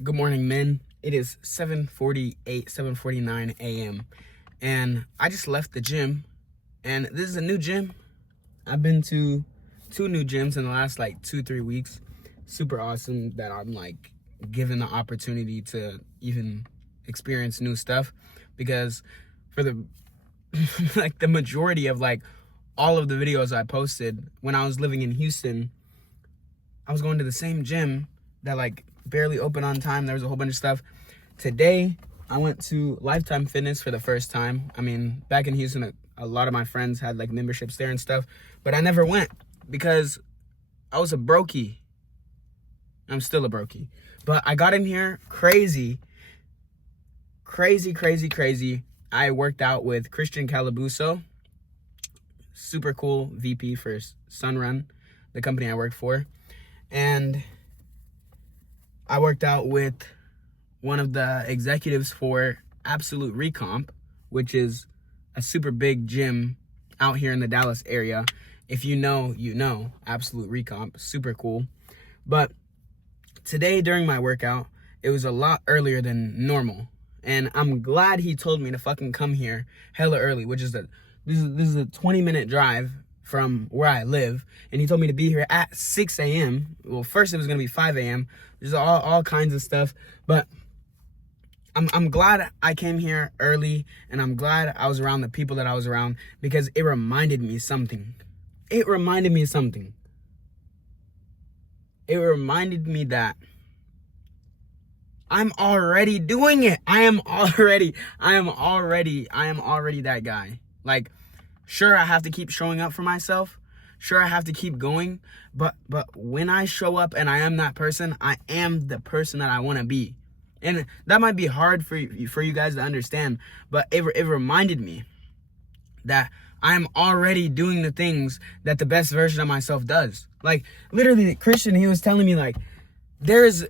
Good morning, men. It is 7:48, 7:49 a.m. And I just left the gym. And this is a new gym. I've been to 2 new gyms in the last 2-3 weeks. Super awesome that I'm given the opportunity to even experience new stuff, because for the the majority of all of the videos I posted when I was living in Houston, I was going to the same gym that barely open on time. There was a whole bunch of stuff. Today, I went to Lifetime Fitness for the first time. I mean, back in Houston, a lot of my friends had memberships there and stuff, but I never went because I was a brokey. I'm still a brokey. But I got in here crazy. I worked out with Christian Calabuso, super cool VP for Sunrun, the company I work for. And I worked out with one of the executives for Absolute Recomp, which is a super big gym out here in the Dallas area. If you know, you know. Absolute Recomp, super cool. But today during my workout, it was a lot earlier than normal. And I'm glad he told me to fucking come here hella early, which is this is a 20-minute drive from where I live, and he told me to be here at 6 a.m. Well, first it was gonna be 5 a.m. There's all kinds of stuff, but I'm glad I came here early, and I'm glad I was around the people that I was around, because it reminded me something. It reminded me that I'm already doing it. I am already that guy. Sure, I have to keep showing up for myself. Sure, I have to keep going. But when I show up and I am that person, I am the person that I want to be. And that might be hard for you guys to understand, but it reminded me that I'm already doing the things that the best version of myself does. Literally, Christian, he was telling me there is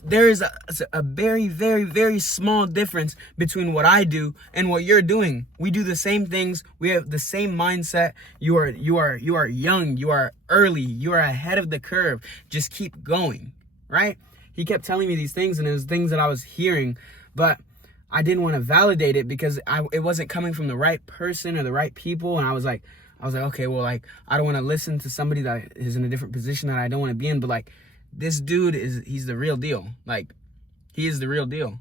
a very, very, very small difference between what I do and what you're doing. We do the same things. We have the same mindset. You are young. You are early. You are ahead of the curve. Just keep going, right? He kept telling me these things, and it was things that I was hearing, but I didn't want to validate it because it wasn't coming from the right person or the right people. And I was like, okay, well, I don't want to listen to somebody that is in a different position that I don't want to be in, but this dude he's the real deal. He is the real deal.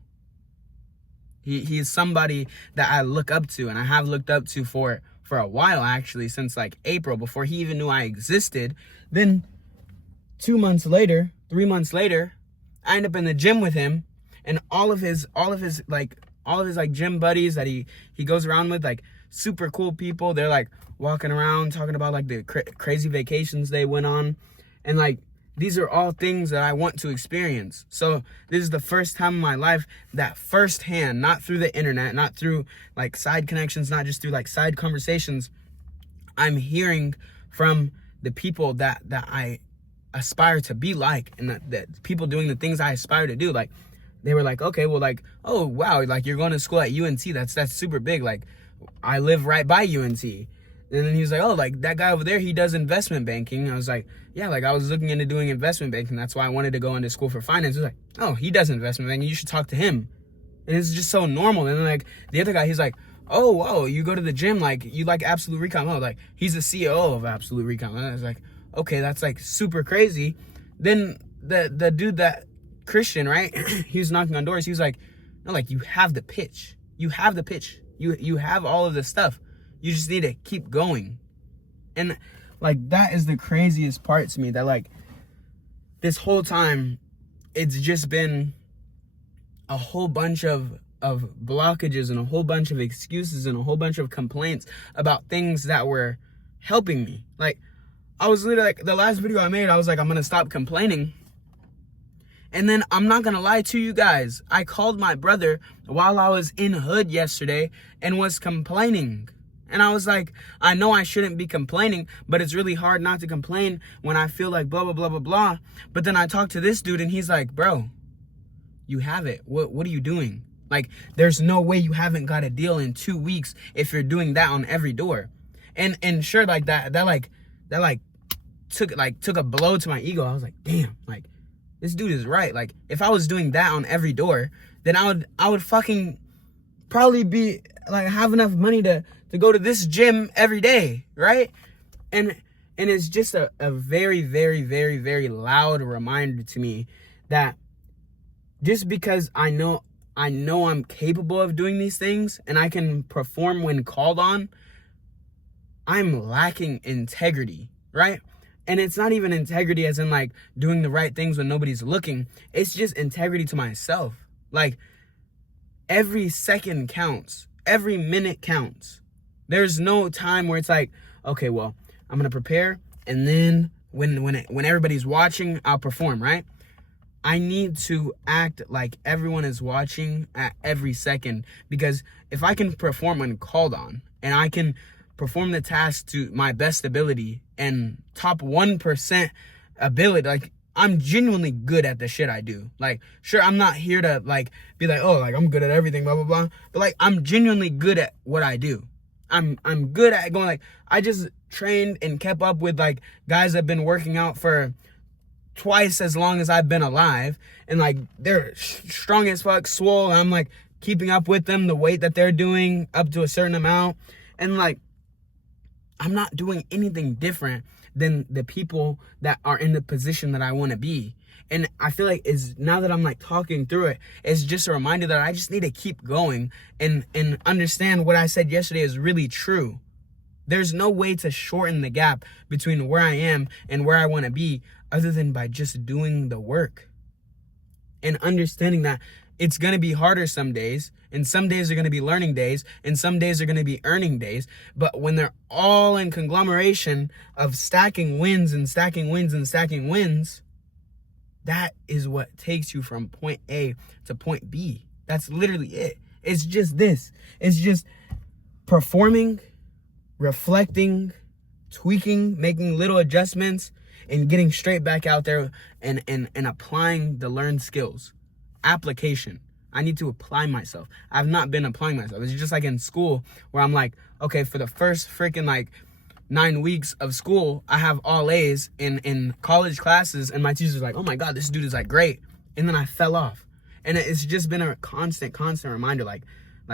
He is somebody that I look up to, and I have looked up to for a while, actually, since April, before he even knew I existed. Then 2 months later, 3 months later, I end up in the gym with him, and all of his gym buddies that he goes around with, super cool people. They're walking around talking about the crazy vacations they went on, and these are all things that I want to experience. So this is the first time in my life that firsthand, not through the internet, not through side connections, not just through side conversations, I'm hearing from the people that I aspire to be and that people doing the things I aspire to do. They were okay, well, oh wow, you're going to school at UNT. That's super big. I live right by UNT. And then he was oh, that guy over there, he does investment banking. I was yeah, I was looking into doing investment banking. That's why I wanted to go into school for finance. He was oh, he does investment banking. You should talk to him. And it's just so normal. And then the other guy, he's oh, whoa, you go to the gym, you like Absolute Recon. Oh, he's the CEO of Absolute Recon. And I was okay, that's super crazy. Then the dude that Christian, right? He was knocking on doors. He was no, you have the pitch. You have the pitch. You have all of this stuff. You just need to keep going. And that is the craziest part to me, that this whole time it's just been a whole bunch of blockages and a whole bunch of excuses and a whole bunch of complaints about things that were helping me. I was literally the last video I made, I was I'm gonna stop complaining. And then I'm not gonna lie to you guys, I called my brother while I was in hood yesterday and was complaining. And I was I know I shouldn't be complaining, but it's really hard not to complain when I feel blah, blah, blah, blah, blah. But then I talked to this dude, and he's bro, you have it. What are you doing? There's no way you haven't got a deal in 2 weeks if you're doing that on every door. And sure, that took a blow to my ego. I was damn, this dude is right. Like, if I was doing that on every door, then I would fucking probably be like have enough money to go to this gym every day, right? And it's just a very, very, very, very loud reminder to me that just because I know I'm capable of doing these things and I can perform when called on, I'm lacking integrity, right? And it's not even integrity as in like doing the right things when nobody's looking. It's just integrity to myself. Like, every second counts. Every minute counts. There's no time where it's like, okay, well, I'm going to prepare, and then when everybody's watching, I'll perform, right? I need to act like everyone is watching at every second, because if I can perform when called on, and I can perform the task to my best ability and top 1% ability, like, I'm genuinely good at the shit I do. Like, sure, I'm not here to like be like, oh, like I'm good at everything, blah blah blah. But like, I'm genuinely good at what I do. I'm good at going, like, I just trained and kept up with like guys that have been working out for twice as long as I've been alive, and like they're strong as fuck, swole, and I'm like keeping up with them, the weight that they're doing up to a certain amount, and like I'm not doing anything different than the people that are in the position that I want to be. And I feel like now that I'm like talking through it, it's just a reminder that I just need to keep going and understand what I said yesterday is really true. There's no way to shorten the gap between where I am and where I want to be other than by just doing the work. And understanding that it's going to be harder some days, and some days are going to be learning days, and some days are going to be earning days. But when they're all in conglomeration of stacking wins and stacking wins and stacking wins, that is what takes you from point A to point B. That's literally it. It's just this. It's just performing, reflecting, tweaking, making little adjustments, and getting straight back out there and applying the learned skills. Application. I need to apply myself. I've not been applying myself. It's just like in school where I'm like, okay, for the first freaking like 9 weeks of school, I have all A's in college classes, and my teacher's like, oh my God, this dude is like great. And then I fell off. And it's just been a constant reminder, like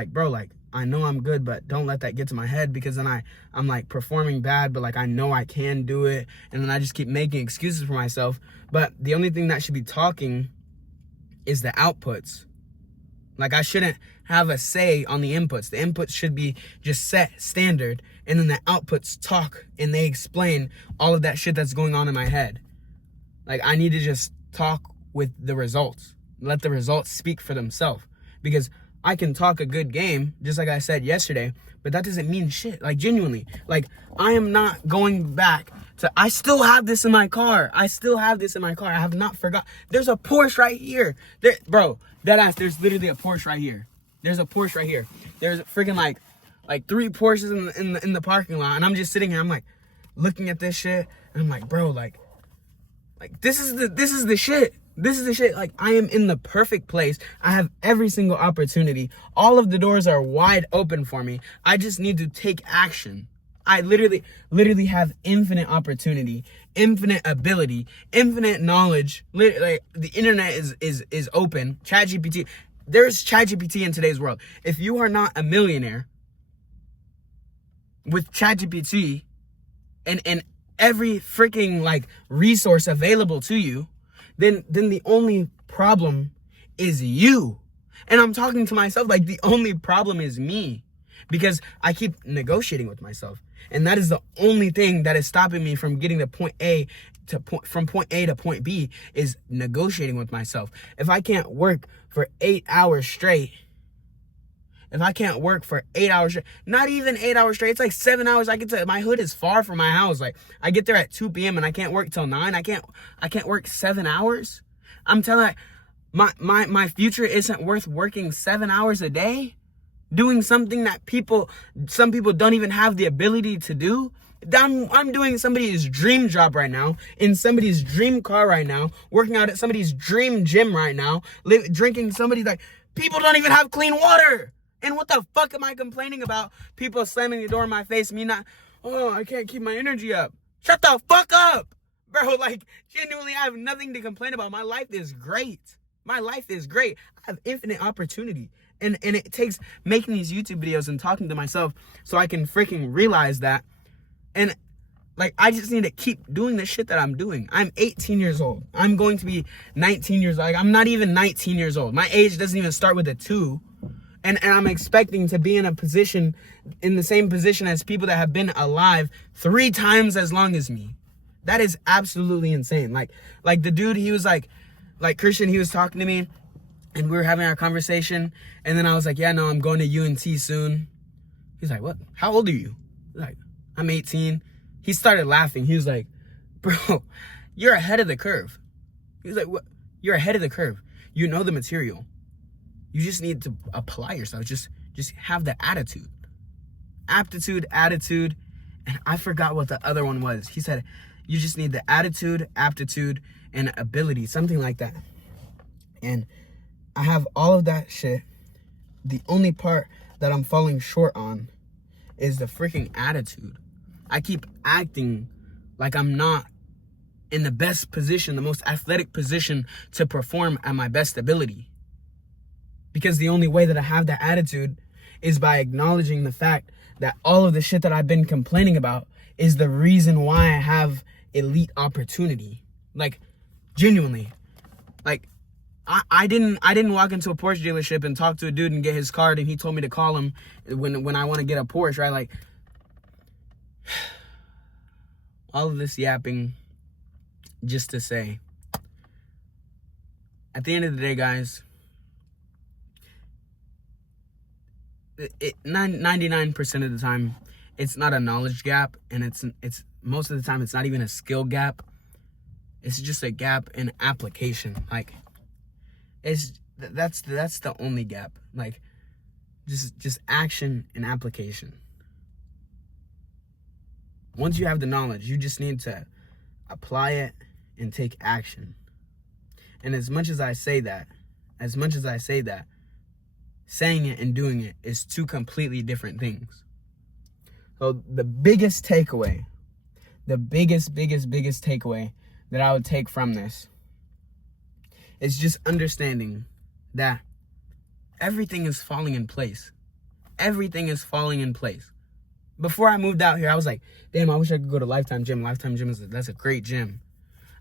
bro, like I know I'm good, but don't let that get to my head, because then I'm like performing bad, but like I know I can do it. And then I just keep making excuses for myself. But the only thing that should be talking is the outputs. Like, I shouldn't have a say on the inputs. The inputs should be just set standard, and then the outputs talk and they explain all of that shit that's going on in my head. Like, I need to just talk with the results. Let the results speak for themselves. Because I can talk a good game, just like I said yesterday, but that doesn't mean shit. Like, genuinely. Like, I am not going back to, I still have this in my car. I have not forgot. There's a Porsche right here. Bro, deadass, there's literally a Porsche right here. There's a Porsche right here. There's freaking like 3 Porsches in the parking lot. And I'm just sitting here. I'm like looking at this shit. And I'm like, bro, like this is the shit. This is the shit. Like, I am in the perfect place. I have every single opportunity. All of the doors are wide open for me. I just need to take action. I literally have infinite opportunity, infinite ability, infinite knowledge. Like, the internet is open. ChatGPT. There's ChatGPT in today's world. If you are not a millionaire with ChatGPT and every freaking like resource available to you, then the only problem is you. And I'm talking to myself like the only problem is me, because I keep negotiating with myself. And that is the only thing that is stopping me from getting to point A from point A to point B, is negotiating with myself. If I can't work for 8 hours straight, not even 8 hours straight, it's like 7 hours. My hood is far from my house. Like, I get there at 2 p.m. and I can't work till 9. I can't work 7 hours. I'm telling you, my future isn't worth working 7 hours a day, doing something that some people don't even have the ability to do. I'm doing somebody's dream job right now, in somebody's dream car right now, working out at somebody's dream gym right now, drinking somebody's, like, people don't even have clean water. And what the fuck am I complaining about? People slamming the door in my face, me not, oh, I can't keep my energy up. Shut the fuck up. Bro, like, genuinely, I have nothing to complain about. My life is great. My life is great. I have infinite opportunity. And it takes making these YouTube videos and talking to myself so I can freaking realize that. And, like, I just need to keep doing the shit that I'm doing. I'm 18 years old. I'm going to be 19 years old. Like, I'm not even 19 years old. My age doesn't even start with a 2. And I'm expecting to be in a position, in the same position as people that have been alive 3 times as long as me. That is absolutely insane. Like the dude, he was like Christian, he was talking to me and we were having our conversation. And then I was like, yeah, no, I'm going to UNC soon. He's like, what? How old are you? Like, I'm 18. He started laughing. He was like, bro, you're ahead of the curve. He was like, what? You're ahead of the curve. You know the material. You just need to apply yourself. Just have the attitude. Aptitude, attitude, and I forgot what the other one was. He said, you just need the attitude, aptitude, and ability, something like that. And I have all of that shit. The only part that I'm falling short on is the freaking attitude. I keep acting like I'm not in the best position, the most athletic position to perform at my best ability. Because the only way that I have that attitude is by acknowledging the fact that all of the shit that I've been complaining about is the reason why I have elite opportunity. Like, genuinely. Like, I didn't walk into a Porsche dealership and talk to a dude and get his card and he told me to call him when I want to get a Porsche, right? Like, all of this yapping just to say, at the end of the day, guys, 99% of the time, it's not a knowledge gap, and it's most of the time it's not even a skill gap. It's just a gap in application. Like, that's the only gap. Like, just action and application. Once you have the knowledge, you just need to apply it and take action. And as much as I say that, saying it and doing it is 2 completely different things. So the biggest takeaway, the biggest takeaway that I would take from this is just understanding that everything is falling in place. Everything is falling in place. Before I moved out here, I was like, damn, I wish I could go to Lifetime Gym. Lifetime Gym that's a great gym.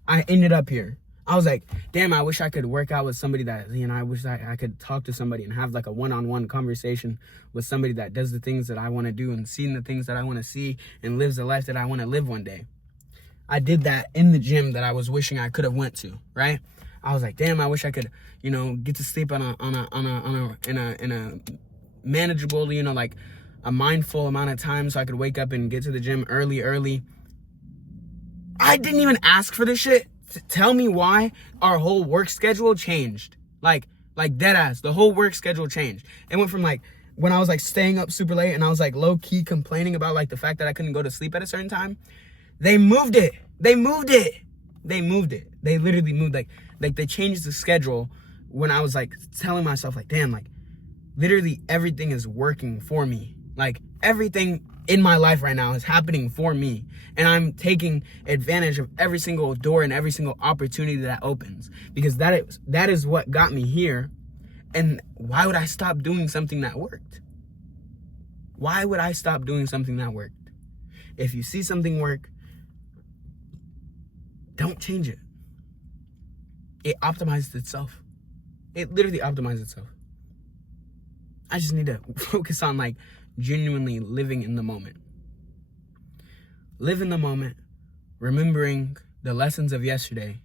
I ended up here. I was like, damn, I wish I could work out with somebody that, I wish I could talk to somebody and have like a one-on-one conversation with somebody that does the things that I want to do and seeing the things that I want to see and lives the life that I want to live one day. I did that in the gym that I was wishing I could have went to, right? I was like, damn, I wish I could, get to sleep in a manageable, like a mindful amount of time so I could wake up and get to the gym early. I didn't even ask for this shit. Tell me why our whole work schedule changed. Like dead ass. The whole work schedule changed. It went from like when I was like staying up super late and I was like low key complaining about like the fact that I couldn't go to sleep at a certain time. They moved it. They literally moved like they changed the schedule when I was like telling myself like, damn, like literally everything is working for me. Like everything in my life right now is happening for me. And I'm taking advantage of every single door and every single opportunity that opens. Because that is what got me here. And why would I stop doing something that worked? Why would I stop doing something that worked? If you see something work, don't change it. It optimizes itself. It literally optimizes itself. I just need to focus on like genuinely living in the moment. Live in the moment, remembering the lessons of yesterday.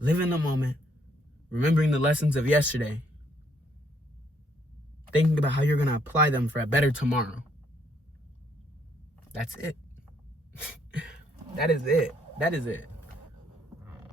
Live in the moment, remembering the lessons of yesterday. Thinking about how you're going to apply them for a better tomorrow. That's it. That is it.